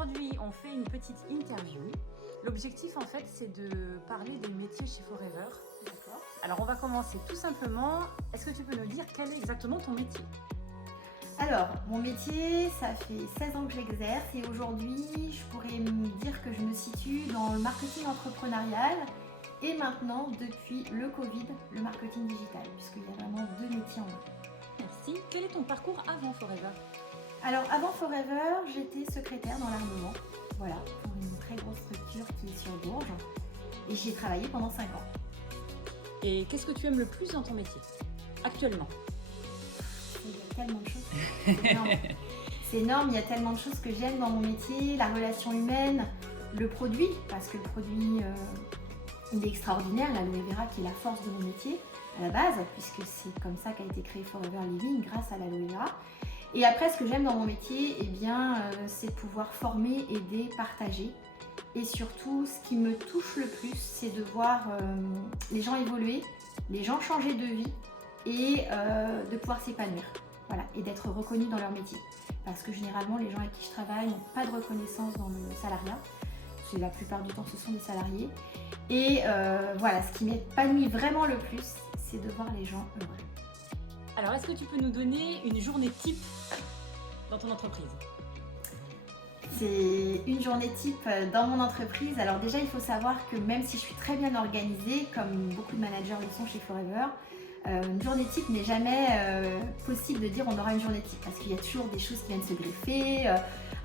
Aujourd'hui, on fait une petite interview. L'objectif, en fait, c'est de parler des métiers chez Forever. D'accord. Alors, on va commencer tout simplement. Est-ce que tu peux nous dire quel est exactement ton métier? Alors, mon métier, ça fait 16 ans que j'exerce et aujourd'hui, je pourrais me dire que je me situe dans le marketing entrepreneurial et maintenant, depuis le Covid, le marketing digital, puisqu'il y a vraiment deux métiers en un. Merci. Quel est ton parcours avant Forever? Alors, avant Forever, j'étais secrétaire dans l'armement, voilà, pour une très grosse structure qui est sur Bourges et j'y ai travaillé pendant 5 ans. Et qu'est-ce que tu aimes le plus dans ton métier actuellement? Il y a tellement de choses. C'est énorme. C'est énorme, il y a tellement de choses que j'aime dans mon métier, la relation humaine, le produit, parce que le produit il est extraordinaire, l'aloe vera qui est la force de mon métier à la base, puisque c'est comme ça qu'a été créé Forever Living, grâce à l'aloe vera. Et après, ce que j'aime dans mon métier, eh bien, c'est de pouvoir former, aider, partager. Et surtout, ce qui me touche le plus, c'est de voir les gens évoluer, les gens changer de vie et de pouvoir s'épanouir. Voilà, et d'être reconnus dans leur métier. Parce que généralement, les gens avec qui je travaille n'ont pas de reconnaissance dans le salariat. Parce que la plupart du temps, ce sont des salariés. Et voilà, ce qui m'épanouit vraiment le plus, c'est de voir les gens heureux. Alors, est-ce que tu peux nous donner une journée type dans ton entreprise? C'est une journée type dans mon entreprise. Alors déjà, il faut savoir que même si je suis très bien organisée, comme beaucoup de managers le sont chez Forever, une journée type n'est jamais possible de dire on aura une journée type parce qu'il y a toujours des choses qui viennent se greffer.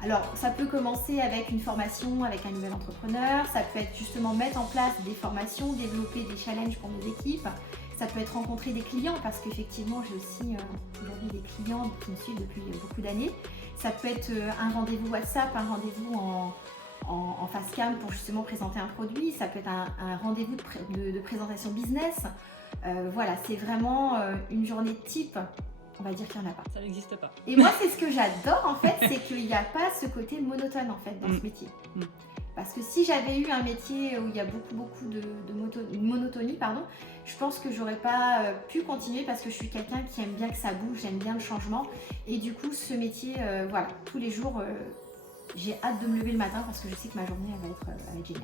Alors ça peut commencer avec une formation avec un nouvel entrepreneur, ça peut être justement mettre en place des formations, développer des challenges pour mes équipes, ça peut être rencontrer des clients parce qu'effectivement j'ai aussi aujourd'hui des clients qui me suivent depuis beaucoup d'années. Ça peut être un rendez-vous WhatsApp, un rendez-vous en face cam pour justement présenter un produit, ça peut être un rendez-vous de présentation business. Voilà, c'est vraiment une journée type, on va dire qu'il n'y en a pas. Ça n'existe pas. Et moi, c'est ce que j'adore en fait, c'est qu'il n'y a pas ce côté monotone en fait dans ce métier. Parce que si j'avais eu un métier où il y a beaucoup de monotonie, je pense que j'aurais pas pu continuer parce que je suis quelqu'un qui aime bien que ça bouge, j'aime bien le changement. Et du coup, ce métier, voilà, tous les jours, j'ai hâte de me lever le matin parce que je sais que ma journée elle va être géniale.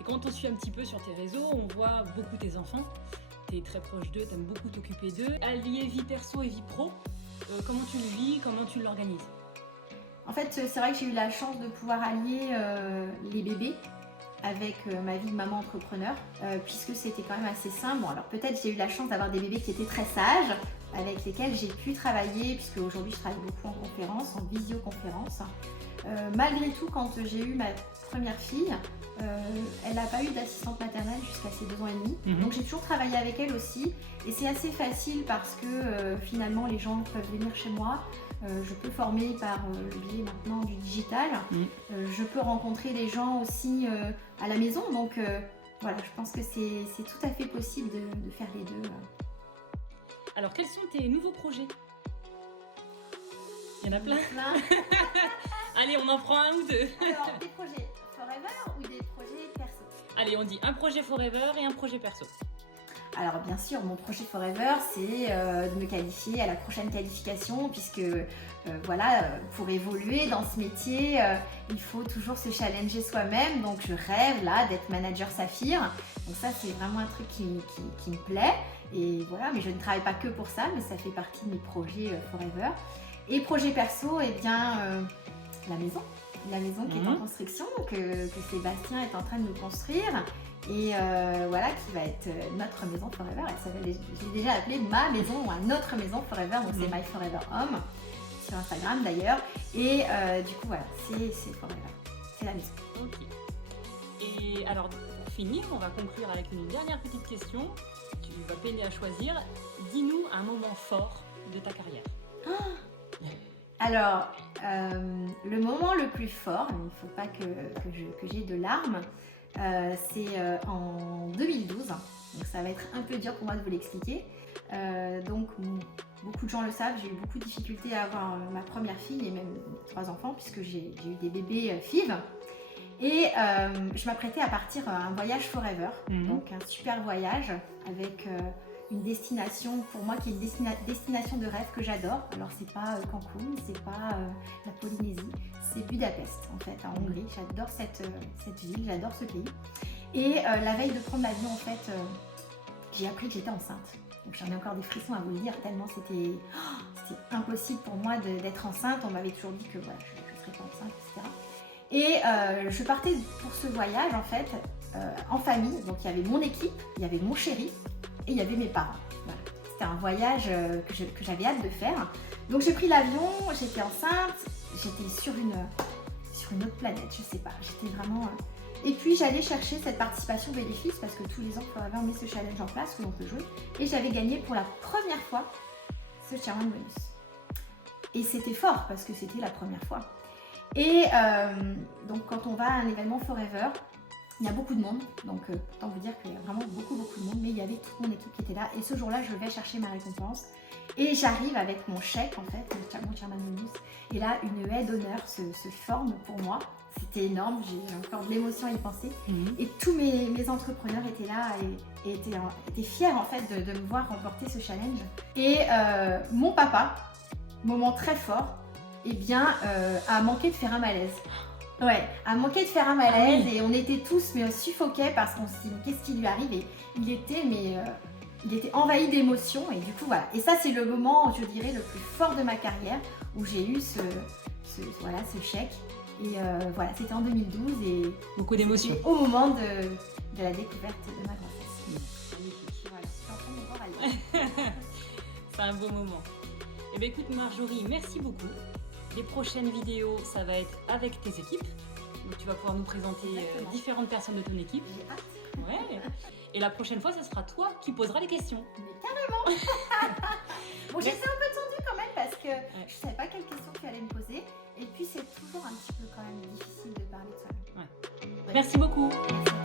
Et quand on suit un petit peu sur tes réseaux, on voit beaucoup tes enfants. Tu es très proche d'eux, tu aimes beaucoup t'occuper d'eux. Allier vie perso et vie pro, comment tu le vis, comment tu l'organises? En fait, c'est vrai que j'ai eu la chance de pouvoir allier les bébés avec ma vie de maman entrepreneur, puisque c'était quand même assez simple. Bon, alors peut-être j'ai eu la chance d'avoir des bébés qui étaient très sages, avec lesquels j'ai pu travailler, puisque aujourd'hui je travaille beaucoup en conférence, en visioconférence. Malgré tout, quand j'ai eu ma première fille, elle n'a pas eu d'assistante maternelle jusqu'à ses 2 ans et demi. Donc j'ai toujours travaillé avec elle aussi. Et c'est assez facile parce que finalement les gens peuvent venir chez moi. Je peux former par le biais maintenant du digital. Je peux rencontrer les gens aussi à la maison. Donc voilà, je pense que c'est tout à fait possible de faire les deux. Alors, quels sont tes nouveaux projets? Il y en a plein. Allez, on en prend un ou deux. Alors, des projets Forever ou des projets perso? Allez, on dit un projet Forever et un projet perso. Alors bien sûr, mon projet Forever, c'est de me qualifier à la prochaine qualification puisque voilà, pour évoluer dans ce métier, il faut toujours se challenger soi-même. Donc je rêve là d'être manager Saphir. Donc ça, c'est vraiment un truc qui me plaît. Et voilà, mais je ne travaille pas que pour ça, mais ça fait partie de mes projets Forever. Et projet perso, eh bien, la maison. La maison qui est en construction, que Sébastien est en train de nous construire. Et voilà, qui va être notre maison Forever. J'ai déjà appelé ma maison ou notre maison Forever, donc c'est My Forever Home, sur Instagram d'ailleurs. Et du coup, voilà, c'est Forever, c'est la maison. Ok. Et alors, pour finir, on va conclure avec une dernière petite question. Tu vas peiner à choisir. Dis-nous un moment fort de ta carrière. Alors, le moment le plus fort, il ne faut pas que j'ai de larmes, c'est en 2012, donc ça va être un peu dur pour moi de vous l'expliquer. Donc beaucoup de gens le savent, j'ai eu beaucoup de difficultés à avoir ma première fille et même 3 enfants puisque j'ai eu des bébés FIV. Et je m'apprêtais à partir à un voyage Forever, donc un super voyage avec une destination, pour moi, qui est une destination de rêve que j'adore. Alors, c'est pas Cancun, c'est pas la Polynésie, c'est Budapest, en fait, en Hongrie. J'adore cette ville, j'adore ce pays. Et la veille de prendre l'avion, en fait, j'ai appris que j'étais enceinte. Donc, j'en ai encore des frissons à vous le dire, tellement c'était impossible pour moi d'être enceinte. On m'avait toujours dit que voilà, je ne serais pas enceinte, etc. Et je partais pour ce voyage, en fait, en famille. Donc, il y avait mon équipe, il y avait mon chéri et il y avait mes parents. Voilà. C'était un voyage que j'avais hâte de faire. Donc, j'ai pris l'avion, j'étais enceinte, j'étais sur une autre planète, je sais pas. J'étais vraiment... Et puis, j'allais chercher cette participation bénéfice parce que tous les ans, Forever met ce challenge en place où on peut jouer. Et j'avais gagné pour la première fois ce Chairman Bonus. Et c'était fort parce que c'était la première fois. Et donc, quand on va à un événement Forever, il y a beaucoup de monde. Donc, autant vous dire qu'il y a vraiment beaucoup de monde. Mais il y avait toute mon équipe qui était là. Et ce jour-là, je vais chercher ma récompense. Et j'arrive avec mon chèque, en fait, mon Chairman Bonus. Et là, une haie d'honneur se forme pour moi. C'était énorme, j'ai encore de l'émotion à y penser. Et tous mes entrepreneurs étaient là et étaient fiers en fait de me voir remporter ce challenge. Et mon papa, moment très fort, eh bien, a manqué de faire un malaise. Ouais, a manqué de faire un malaise. Ah oui. Et on était tous mais on suffoquait parce qu'on se dit qu'est-ce qui lui arrive, et il était envahi d'émotions et du coup voilà. Et ça c'est le moment, je dirais, le plus fort de ma carrière où j'ai eu ce chèque. Et voilà, c'était en 2012 et beaucoup d'émotions au moment de la découverte de ma grossesse. Magnifique. Voilà, je suis en train de me voir aller. C'est un beau moment. Eh bien écoute Marjorie, merci beaucoup. Les prochaines vidéos, ça va être avec tes équipes. Donc tu vas pouvoir nous présenter différentes personnes de ton équipe. J'ai hâte. Ouais. Et la prochaine fois, ce sera toi qui poseras les questions. Mais carrément. Bon, j'étais un peu tendue quand même parce que je ne savais pas quelles questions tu allais me poser. Et puis c'est toujours un petit peu quand même difficile de parler de soi-même. Ouais. Merci beaucoup. Merci.